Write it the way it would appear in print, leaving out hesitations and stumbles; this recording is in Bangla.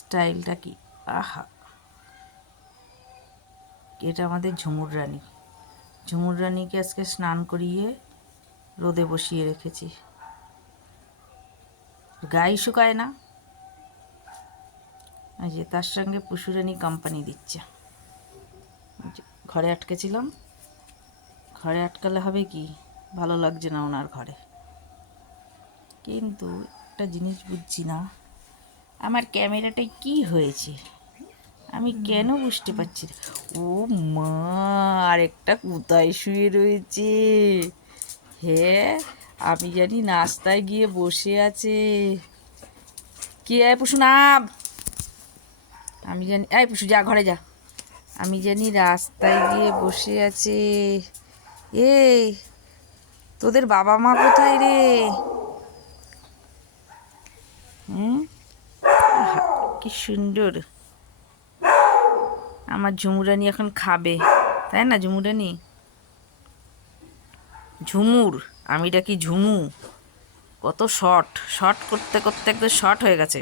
স্টাইলটা কি! আহা, এটা আমাদের ঝুমুর রানী। ঝুমুর রানীকে আজকে স্নান করিয়ে রোদে বসিয়ে রেখেছি, গায়ে শুকায় না। এই যে তার সঙ্গে পুষুরানী কোম্পানি দিচ্ছে। ঘরে আটকেছিলাম, ঘরে আটকালে হবে কি, ভালো লাগছে না ওনার ঘরে। কিন্তু একটা জিনিস বুঝছি না, আমার ক্যামেরাটায় কি হয়েছে, আমি কেন বুঝতে পারছি না। ও মা, আরেকটা কোথায় শুয়ে রয়েছে! হ্যাঁ, আমি জানি নাস্তায় গিয়ে বসে আছে। কে? আয় পুষু, নাম! আমি জানি, এই পুষু যা ঘরে যা। আমি জানি রাস্তায় গিয়ে বসে আছে। এই, তোদের বাবা মা কোথায় রে? হুম, কি সুন্দর আমার ঝুমুরানি এখন খাবে, তাই না ঝুমুরানি? ঝুমুর, আমি ডাকি ঝুমু। কত শর্ট শর্ট করতে করতে একদম শর্ট হয়ে গেছে।